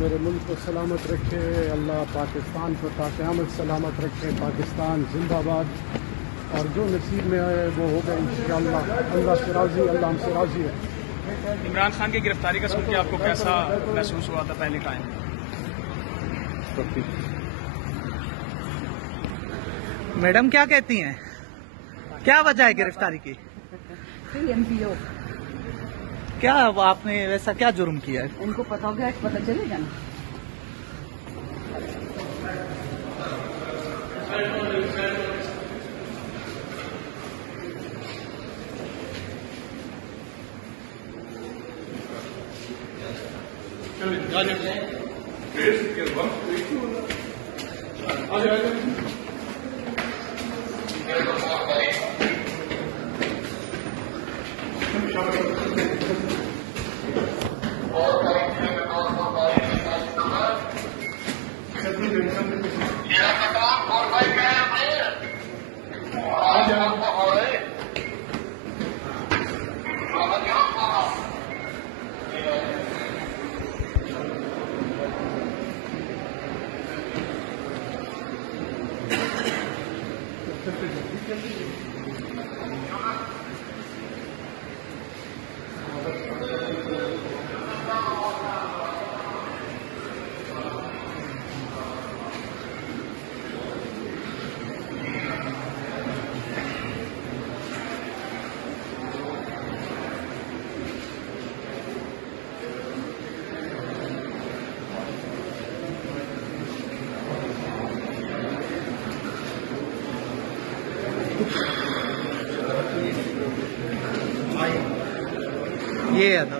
मेरे मुल्क को सलामत रखे अल्लाह, पाकिस्तान को क़यामत सलामत रखे। पाकिस्तान जिंदाबाद। और जो नसीब में आए वो होगा इंशाअल्लाह। अल्लाह से राज़ी, अल्लाह हमसे राज़ी है। इमरान खान की गिरफ्तारी का सुन के आपको कैसा महसूस हुआ था पहले टाइम? मैडम क्या कहती हैं, क्या वजह है गिरफ्तारी की? MPO क्या आपने वैसा क्या जुर्म किया है? उनको पता हो गया, पता चलेगा ना। ये है ना।